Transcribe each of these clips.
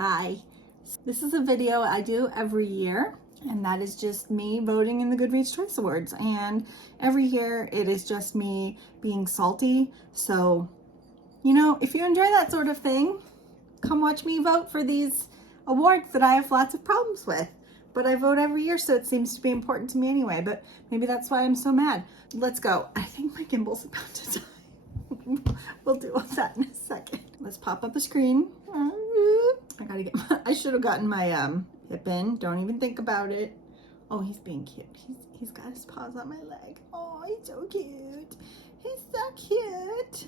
Hi. This is a video I do every year, and that is just me voting in the Goodreads Choice Awards. And every year it is just me being salty. So, you know, if you enjoy that sort of thing, come watch me vote for these awards that I have lots of problems with. But I vote every year, so it seems to be important to me anyway. But maybe that's why I'm so mad. Let's go. I think my gimbal's about to die. We'll deal with that in a second. Let's pop up a screen. I should have gotten my hip in. Don't even think about it. Oh, he's being cute. He's got his paws on my leg. Oh, he's so cute. He's so cute.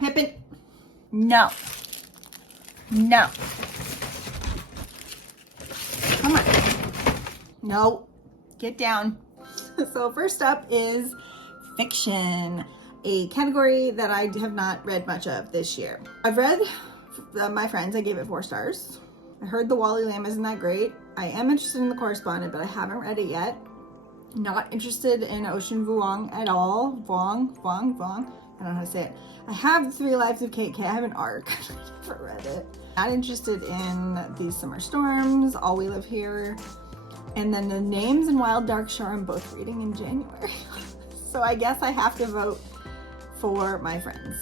Pippin. No. No. Come on. No. Get down. So first up is fiction, a category that I have not read much of this year. I've read My Friends. I gave it 4 stars. I heard The Wally Lamb isn't that great. I am interested in The Correspondent, but I haven't read it yet. Not interested in Ocean Vuong at all. Vuong. I don't know how to say it. I have 3 Lives of Kate K. I have an ARC. I never read it. Not interested in These Summer Storms, All We Live Here, and then The Names and Wild Dark Shore I'm both reading in January. So I guess I have to vote for My Friends.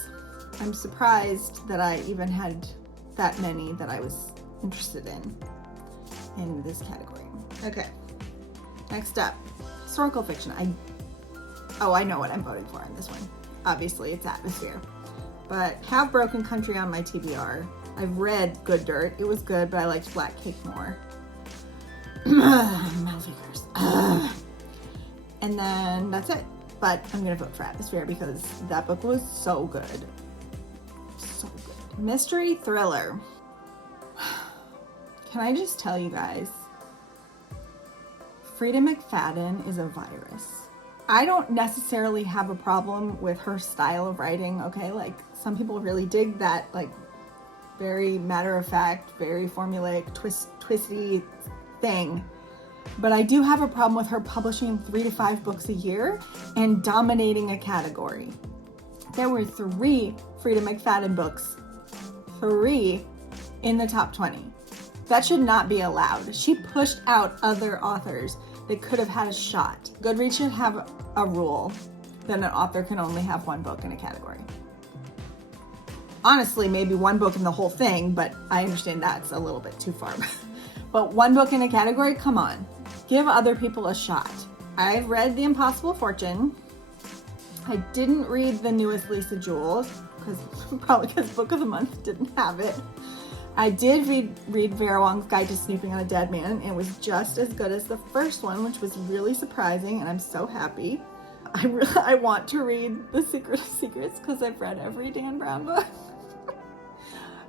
I'm surprised that I even had that many that I was interested in this category. Okay, next up, historical fiction. I know what I'm voting for on this one. Obviously, it's Atmosphere. But have Broken Country on my TBR. I've read Good Dirt. It was good, but I liked Black Cake more. Metal fingers. And then that's it. But I'm gonna vote for Atmosphere because that book was so good. So good. Mystery thriller. Can I just tell you guys, Freida McFadden is a virus. I don't necessarily have a problem with her style of writing, okay? Like, some people really dig that, like, very matter-of-fact, very formulaic, twisty thing. But I do have a problem with her publishing 3 to 5 books a year and dominating a category. There were 3 Freida McFadden books, 3 in the top 20. That should not be allowed. She pushed out other authors that could have had a shot. Goodreads should have a rule that an author can only have 1 book in a category. Honestly, maybe 1 book in the whole thing, but I understand that's a little bit too far. But 1 book in a category, come on. Give other people a shot. I've read The Impossible Fortune. I didn't read the newest Lisa Jewell, probably because Book of the Month didn't have it. I did read Vera Wong's Guide to Snooping on a Dead Man, and it was just as good as the first one, which was really surprising, and I'm so happy. I want to read The Secret of Secrets because I've read every Dan Brown book,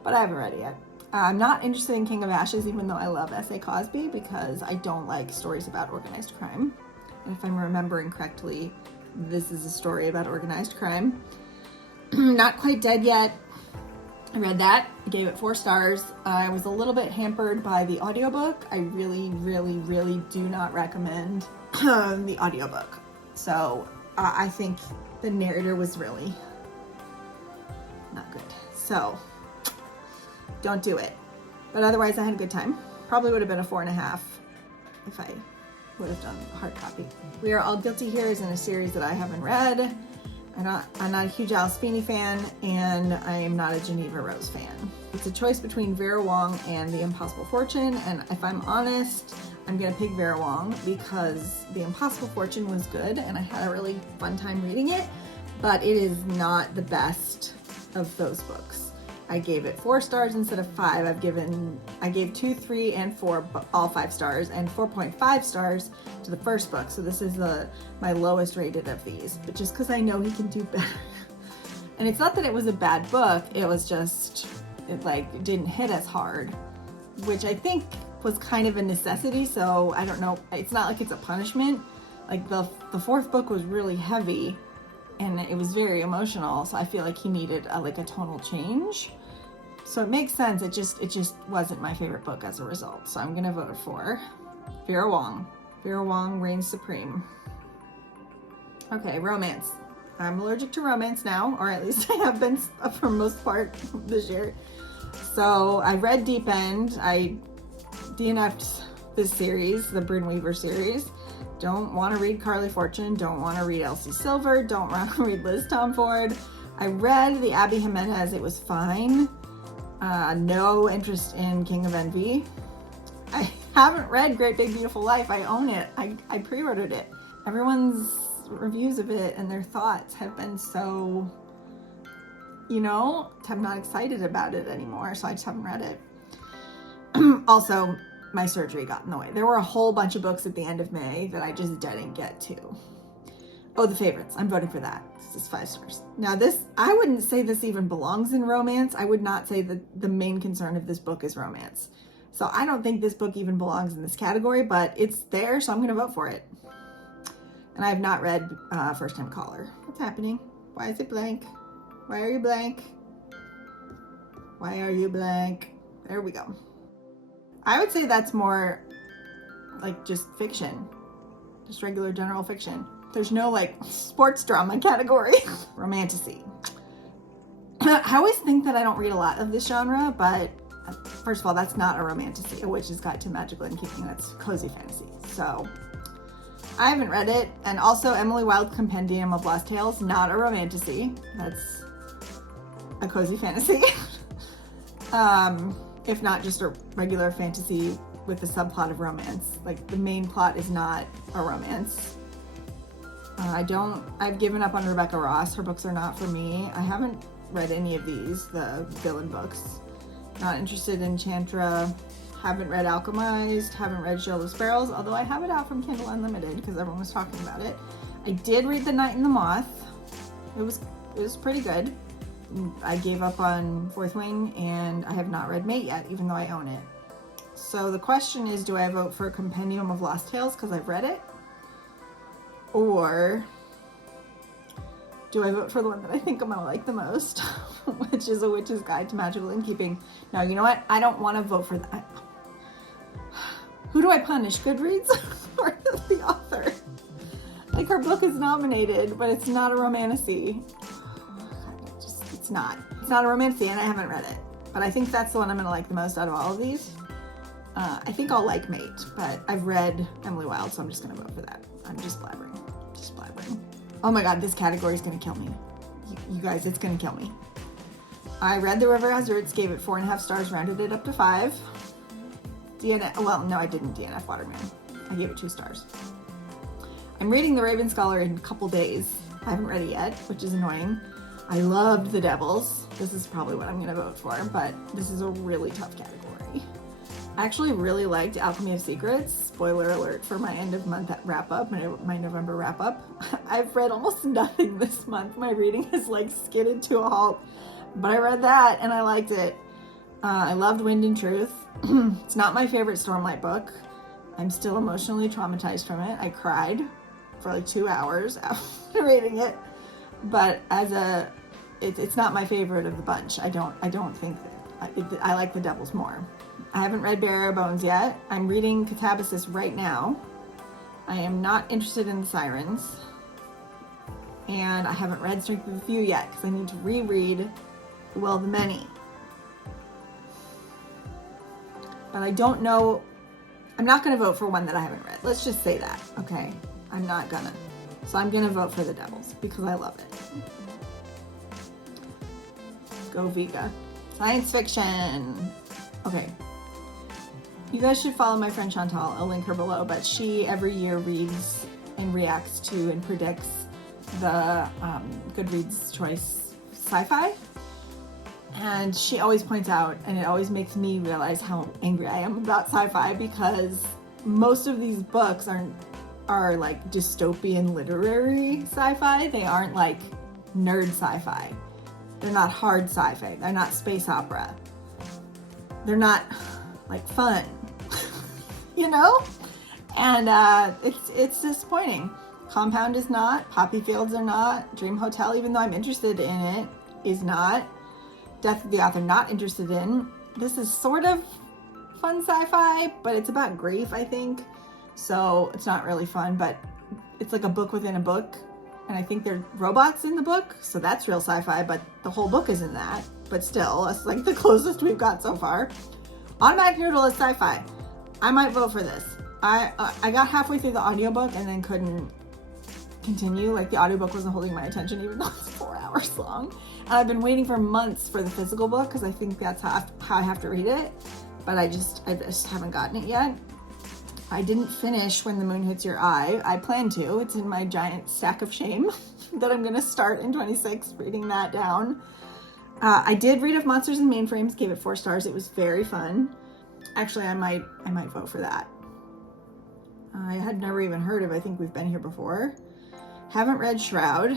but I haven't read it yet. I'm not interested in King of Ashes, even though I love S.A. Cosby, because I don't like stories about organized crime. And if I'm remembering correctly, this is a story about organized crime. Not Quite Dead Yet. I read that, gave it 4 stars. I was a little bit hampered by the audiobook. I really, really, really do not recommend the audiobook. So I think the narrator was really not good. So don't do it. But otherwise, I had a good time. Probably would have been a 4.5 if I would have done a hard copy. We Are All Guilty Here is in a series that I haven't read. I'm not a huge Alice Feeney fan, and I am not a Geneva Rose fan. It's a choice between Vera Wong and The Impossible Fortune, and if I'm honest, I'm gonna pick Vera Wong because The Impossible Fortune was good, and I had a really fun time reading it, but it is not the best of those books. I gave it 4 stars instead of 5. I gave 2, 3, and 4, all 5 stars, and 4.5 stars to the first book. So this is my lowest rated of these, but just because I know he can do better. And it's not that it was a bad book, it was just, it didn't hit as hard, which I think was kind of a necessity. So I don't know, it's not like it's a punishment. Like the 4th book was really heavy, and it was very emotional, so I feel like he needed a tonal change. So it makes sense. It just wasn't my favorite book as a result. So I'm gonna vote for Vera Wong. Vera Wong reigns supreme. Okay, romance. I'm allergic to romance now, or at least I have been for most part this year. So I read Deep End. I DNF'd this series, the Bryn Weaver series. Don't want to read Carly Fortune. Don't want to read Elsie Silver. Don't want to read Liz Tomford. I read the Abby Jimenez. It was fine. No interest in King of Envy. I haven't read Great Big Beautiful Life. I own it. I pre-ordered it. Everyone's reviews of it and their thoughts have been so, I'm not excited about it anymore, so I just haven't read it. Also, my surgery got in the way. There were a whole bunch of books at the end of May that I just didn't get to. Oh, The Favorites. I'm voting for that. This is 5 stars. Now this, I wouldn't say this even belongs in romance. I would not say that the main concern of this book is romance. So I don't think this book even belongs in this category, but it's there, so I'm going to vote for it. And I have not read First Time Caller. What's happening? Why is it blank? Why are you blank? Why are you blank? There we go. I would say that's more like just fiction. Just regular general fiction. There's no like sports drama category. Romantasy. I always think that I don't read a lot of this genre, but first of all, that's not a romantasy. A Witch's Guide to Magical Innkeeping. That's cozy fantasy. So I haven't read it. And also Emily Wilde's Compendium of Lost Tales, not a romantasy. That's a cozy fantasy. If not just a regular fantasy with a subplot of romance. Like the main plot is not a romance. I've given up on Rebecca Ross. Her books are not for me. I haven't read any of these, the villain books. Not interested in Chantra. Haven't read Alchemized. Haven't read Show the Sparrows, although I have it out from Kindle Unlimited because everyone was talking about it. I did read The Night and the Moth. It was pretty good. I gave up on Fourth Wing, and I have not read Mate yet, even though I own it. So the question is, do I vote for Compendium of Lost Tales because I've read it? Or do I vote for the one that I think I'm going to like the most, which is A Witch's Guide to Magical Innkeeping? No, you know what? I don't want to vote for that. Who do I punish? Goodreads or the author? Like, her book is nominated, but it's not a romantasy. It's not a romantasy, and I haven't read it. But I think that's the one I'm going to like the most out of all of these. I think I'll like Mate, but I've read Emily Wilde, so I'm just going to vote for that. I'm just blabbering. Oh my god, this category is going to kill me. You guys, it's going to kill me. I read The River Has Roots, gave it 4.5 stars, rounded it up to 5. Well, no, I didn't DNF Waterman. I gave it 2 stars. I'm reading The Raven Scholar in a couple days. I haven't read it yet, which is annoying. I loved The Devils. This is probably what I'm going to vote for, but this is a really tough category. I actually really liked Alchemy of Secrets. Spoiler alert for my end of month wrap-up, my November wrap-up. I've read almost nothing this month. My reading has like skidded to a halt, but I read that and I liked it. I loved Wind and Truth. It's not my favorite Stormlight book. I'm still emotionally traumatized from it. I cried for like 2 hours after reading it, but it's not my favorite of the bunch. I don't think that I like The Devils more. I haven't read Bare Bones yet. I'm reading Catabasis right now. I am not interested in The Sirens. And I haven't read Strength of the Few yet because I need to reread The Will of the Many. But I don't know. I'm not going to vote for one that I haven't read. Let's just say that, okay? I'm not gonna. So I'm going to vote for The Devils because I love it. Go Vega. Science fiction. Okay. You guys should follow my friend Chantal. I'll link her below, but she every year reads and reacts to and predicts the Goodreads Choice Sci-Fi. And she always points out, and it always makes me realize how angry I am about sci-fi because most of these books are like dystopian literary sci-fi. They aren't like nerd sci-fi. They're not hard sci-fi. They're not space opera. They're not like fun, you know? And it's disappointing. Compound is not. Poppy Fields are not. Dream Hotel, even though I'm interested in it, is not. Death of the Author, not interested in. This is sort of fun sci-fi, but it's about grief, I think. So it's not really fun, but it's like a book within a book. And I think there are robots in the book, so that's real sci-fi, but the whole book isn't that. but still, it's like the closest we've got so far. Automatic Noodle is sci-fi. I might vote for this. I got halfway through the audiobook and then couldn't continue. Like, the audiobook wasn't holding my attention even though it's 4 hours long. And I've been waiting for months for the physical book because I think that's how I have to read it. But I just haven't gotten it yet. I didn't finish When the Moon Hits Your Eye. I plan to. It's in my giant stack of shame that I'm going to start in 26, reading that down. I did read Of Monsters and Mainframes, gave it 4 stars. It was very fun. Actually, I might vote for that. I had never even heard of, I think we've been here before. Haven't read Shroud.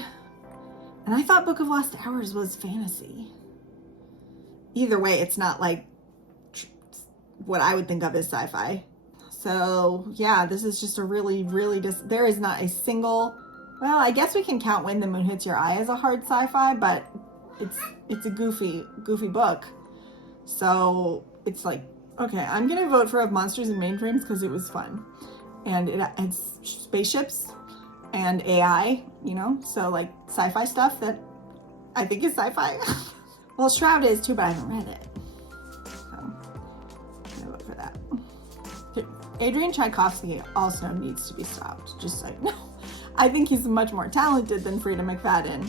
And I thought Book of Lost Hours was fantasy. Either way, it's not like what I would think of as sci-fi. So yeah, this is just a really, there is not a single, well, I guess we can count When the Moon Hits Your Eye as a hard sci-fi, but it's a goofy book. So it's like, okay, I'm going to vote for Of Monsters and Mainframes because it was fun. And it's spaceships and AI, you know, so like sci-fi stuff that I think is sci-fi. Well, Shroud is too, but I haven't read it. So I'm going to vote for that. Adrian Tchaikovsky also needs to be stopped. Just like, no. I think he's much more talented than Freida McFadden.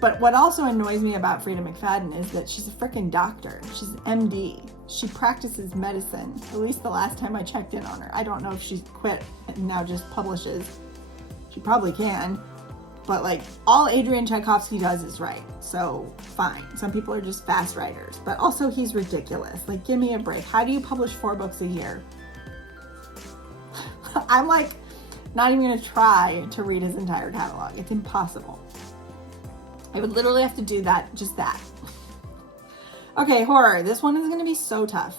But what also annoys me about Freida McFadden is that she's a freaking doctor. She's an MD. She practices medicine. At least the last time I checked in on her. I don't know if she's quit and now just publishes. She probably can. But like, all Adrian Tchaikovsky does is write. So fine. Some people are just fast writers. But also he's ridiculous. Like, give me a break. How do you publish 4 books a year? I'm like not even going to try to read his entire catalog. It's impossible. I would literally have to do that, just that. Okay, horror. This one is going to be so tough.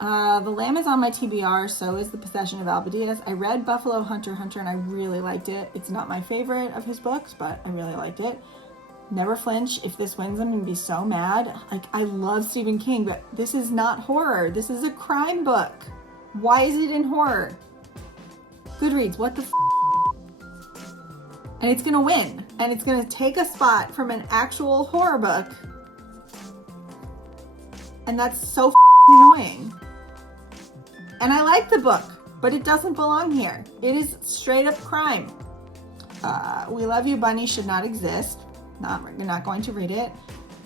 The Lamb is on my TBR, so is The Possession of Albedias. I read Buffalo Hunter and I really liked it. It's not my favorite of his books, but I really liked it. Never Flinch. If this wins, I'm going to be so mad. Like, I love Stephen King, but this is not horror. This is a crime book. Why is it in horror? Goodreads, what the f***? And it's gonna win. And it's gonna take a spot from an actual horror book. And that's so f***ing annoying. And I like the book, but it doesn't belong here. It is straight up crime. We Love You, Bunny should not exist. You're not going to read it.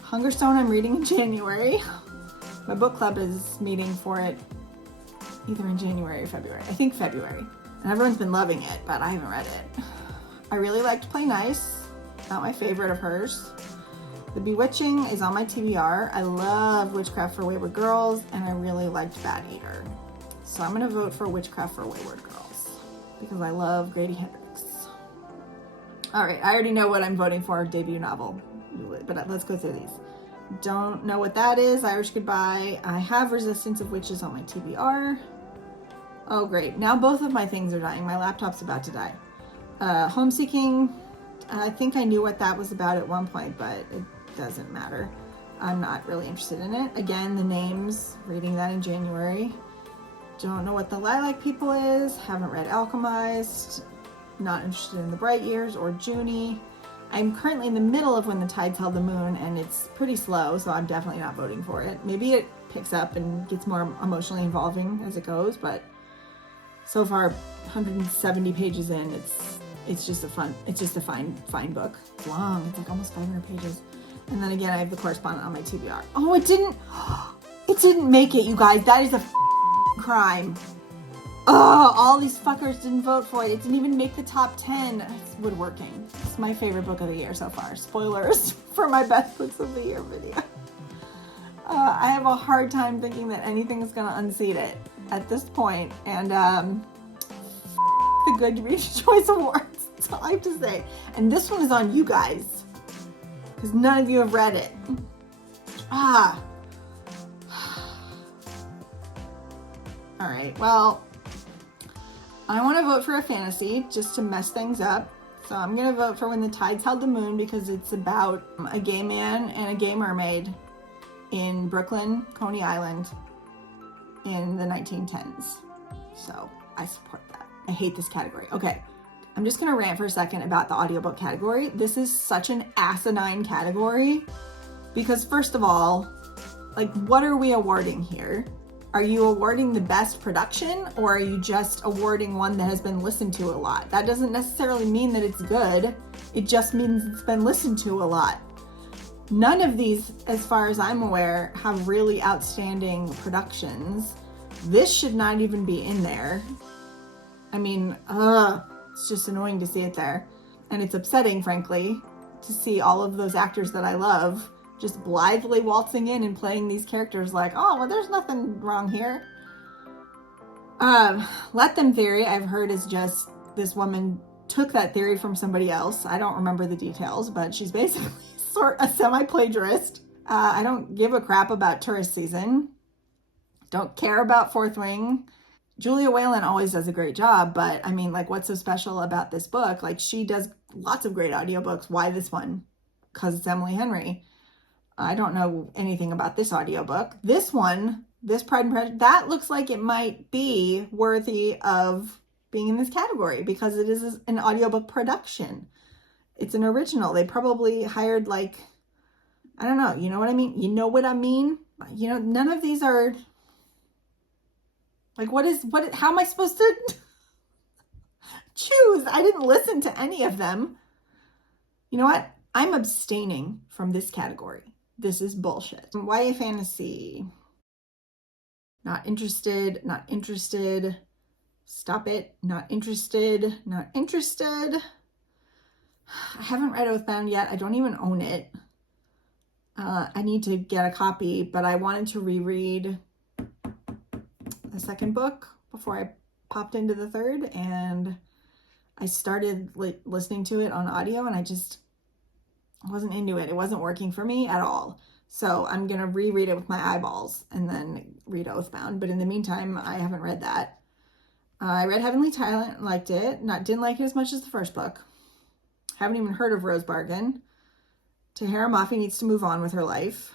Hungerstone I'm reading in January. My book club is meeting for it either in January or February. I think February. And everyone's been loving it, but I haven't read it. I really liked Play Nice. Not my favorite of hers. The Bewitching is on my TBR. I love Witchcraft for Wayward Girls, and I really liked Bad Eater. So I'm going to vote for Witchcraft for Wayward Girls because I love Grady Hendrix. All right, I already know what I'm voting for, debut novel, but let's go through these. Don't know what that is. Irish Goodbye. I have Resistance of Witches on my TBR. Oh, great. Now both of my things are dying. My laptop's about to die. Homeseeking. I think I knew what that was about at one point, but it doesn't matter. I'm not really interested in it. Again, the names, reading that in January. Don't know what The Lilac People is. Haven't read Alchemized. Not interested in The Bright Years or Junie. I'm currently in the middle of When the Tides Held the Moon, and it's pretty slow, so I'm definitely not voting for it. Maybe it picks up and gets more emotionally involving as it goes, but so far, 170 pages in, it's just a fine book. It's long. It's like almost 500 pages. And then again, I have The Correspondent on my TBR. Oh, it didn't make it, you guys. That is a crime. Oh, all these fuckers didn't vote for it. It didn't even make the top 10. It's woodworking. It's my favorite book of the year so far. Spoilers for my best books of the year video. I have a hard time thinking that anything is going to unseat it at this point. And the Goodreads Choice Awards. That's all I have to say. And this one is on you guys, because none of you have read it. All right, well, I want to vote for a fantasy just to mess things up. So I'm going to vote for When the Tides Held the Moon because it's about a gay man and a gay mermaid in Brooklyn, Coney Island in the 1910s. So I support that. I hate this category. Okay, I'm just going to rant for a second about the audiobook category. This is such an asinine category. Because first of all, like, what are we awarding here? Are you awarding the best production, or are you just awarding one that has been listened to a lot? That doesn't necessarily mean that it's good. It just means it's been listened to a lot. None of these, as far as I'm aware, have really outstanding productions. This should not even be in there. I mean, it's just annoying to see it there. And it's upsetting, frankly, to see all of those actors that I love just blithely waltzing in and playing these characters like, oh, well, there's nothing wrong here. Let Them theory, I've heard, is just this woman took that theory from somebody else. I don't remember the details, but she's basically sort of a semi-plagiarist. I don't give a crap about tourist season. Don't care about Fourth Wing. Julia Whalen always does a great job, but I mean, like, what's so special about this book? Like, she does lots of great audiobooks. Why this one? Because it's Emily Henry. I don't know anything about this audiobook. This one, this Pride and Prejudice, that looks like it might be worthy of being in this category because it is an audiobook production. It's an original. They probably hired, like, I don't know. You know what I mean? You know what I mean? You know, none of these are, like, how am I supposed to choose? I didn't listen to any of them. You know what? I'm abstaining from this category. This is bullshit. YA fantasy. Not interested, not interested. Stop it. Not interested, not interested. I haven't read Oathbound yet. I don't even own it. I need to get a copy, but I wanted to reread the second book before I popped into the third, and I started listening to it on audio, and I just wasn't into it. It wasn't working for me at all. So I'm going to reread it with my eyeballs and then read Oathbound. But in the meantime, I haven't read that. I read Heavenly Tyrant, liked it. Didn't like it as much as the first book. Haven't even heard of Rose Bargain. Tahara Mafi needs to move on with her life.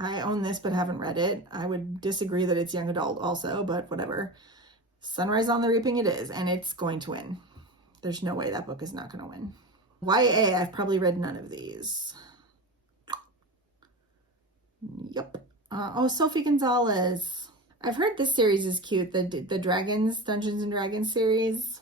I own this but haven't read it. I would disagree that it's young adult also, but whatever. Sunrise on the Reaping it is, and it's going to win. There's no way that book is not going to win. YA, I've probably read none of these. Yep. Sophie Gonzalez. I've heard this series is cute, the Dungeons and Dragons series.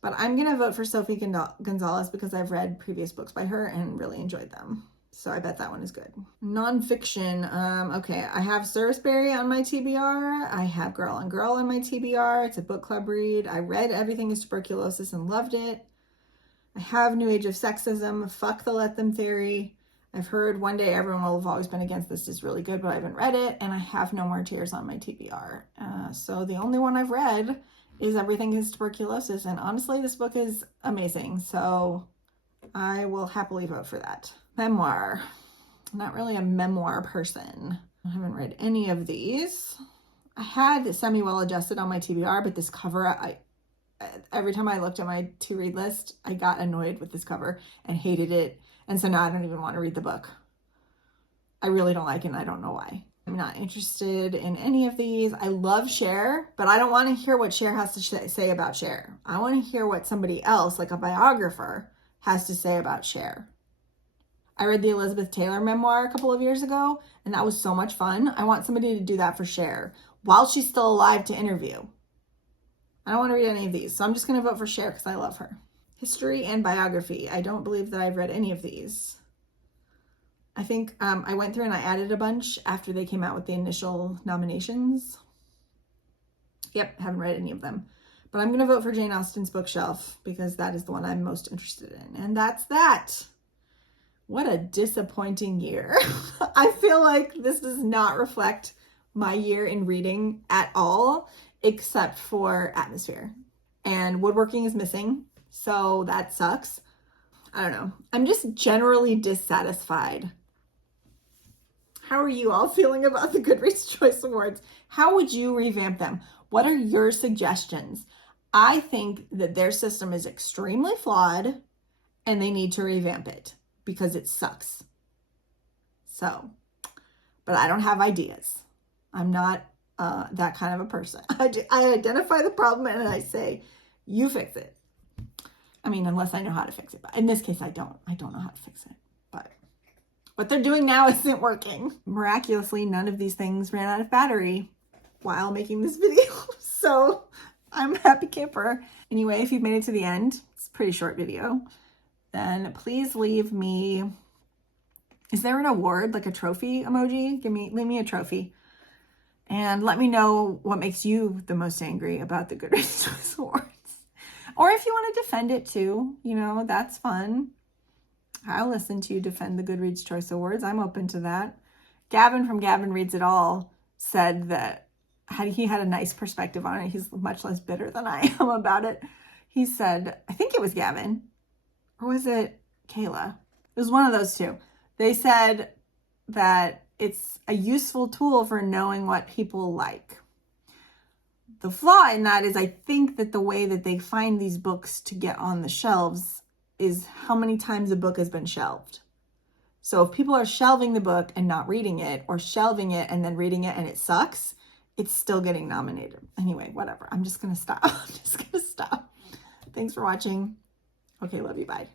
But I'm going to vote for Sophie Gonzalez because I've read previous books by her and really enjoyed them. So I bet that one is good. Nonfiction. Okay, I have Serviceberry on my TBR. I have Girl on Girl on my TBR. It's a book club read. I read Everything is Tuberculosis and loved it. I have New Age of Sexism. Fuck the Let Them theory. I've heard One Day Everyone Will Have Always Been Against This is really good, but I haven't read it. And I have No More Tears on my TBR. So the only one I've read is Everything is Tuberculosis. And honestly, this book is amazing. So I will happily vote for that. Memoir. Not really a memoir person. I haven't read any of these. I had Semi Well Adjusted on my TBR, but this cover, every time I looked at my to-read list, I got annoyed with this cover and hated it. And so now I don't even want to read the book. I really don't like it, and I don't know why. I'm not interested in any of these. I love Cher, but I don't want to hear what Cher has to say about Cher. I want to hear what somebody else, like a biographer, has to say about Cher. I read the Elizabeth Taylor memoir a couple of years ago, and that was so much fun. I want somebody to do that for Cher while she's still alive to interview. I don't want to read any of these, so I'm just going to vote for Cher because I love her. History and biography. I don't believe that I've read any of these. I think I went through and I added a bunch after they came out with the initial nominations. Yep, haven't read any of them. But I'm going to vote for Jane Austen's Bookshelf because that is the one I'm most interested in. And that's that. What a disappointing year. I feel like this does not reflect my year in reading at all, except for atmosphere. And woodworking is missing, so that sucks. I don't know. I'm just generally dissatisfied. How are you all feeling about the Goodreads Choice Awards? How would you revamp them? What are your suggestions? I think that their system is extremely flawed and they need to revamp it because it sucks. So, but I don't have ideas. I'm not that kind of a person. I identify the problem and I say, you fix it. I mean, unless I know how to fix it. But in this case, I don't know how to fix it. But What they're doing now isn't working. Miraculously, none of these things ran out of battery while making this video. So I'm a happy camper. Anyway, if you've made it to the end, it's a pretty short video, then please leave me, is there an award, like a trophy emoji? Leave me a trophy. And let me know what makes you the most angry about the Goodreads Choice Awards. Or if you want to defend it too, you know, that's fun. I'll listen to you defend the Goodreads Choice Awards. I'm open to that. Gavin from Gavin Reads It All said that he had a nice perspective on it. He's much less bitter than I am about it. He said, I think it was Gavin, or was it Kayla? It was one of those two. They said that it's a useful tool for knowing what people like. The flaw in that is I think that the way that they find these books to get on the shelves is how many times a book has been shelved. So if people are shelving the book and not reading it, or shelving it and then reading it and it sucks, it's still getting nominated. Anyway, whatever. I'm just going to stop. Thanks for watching. Okay, love you. Bye.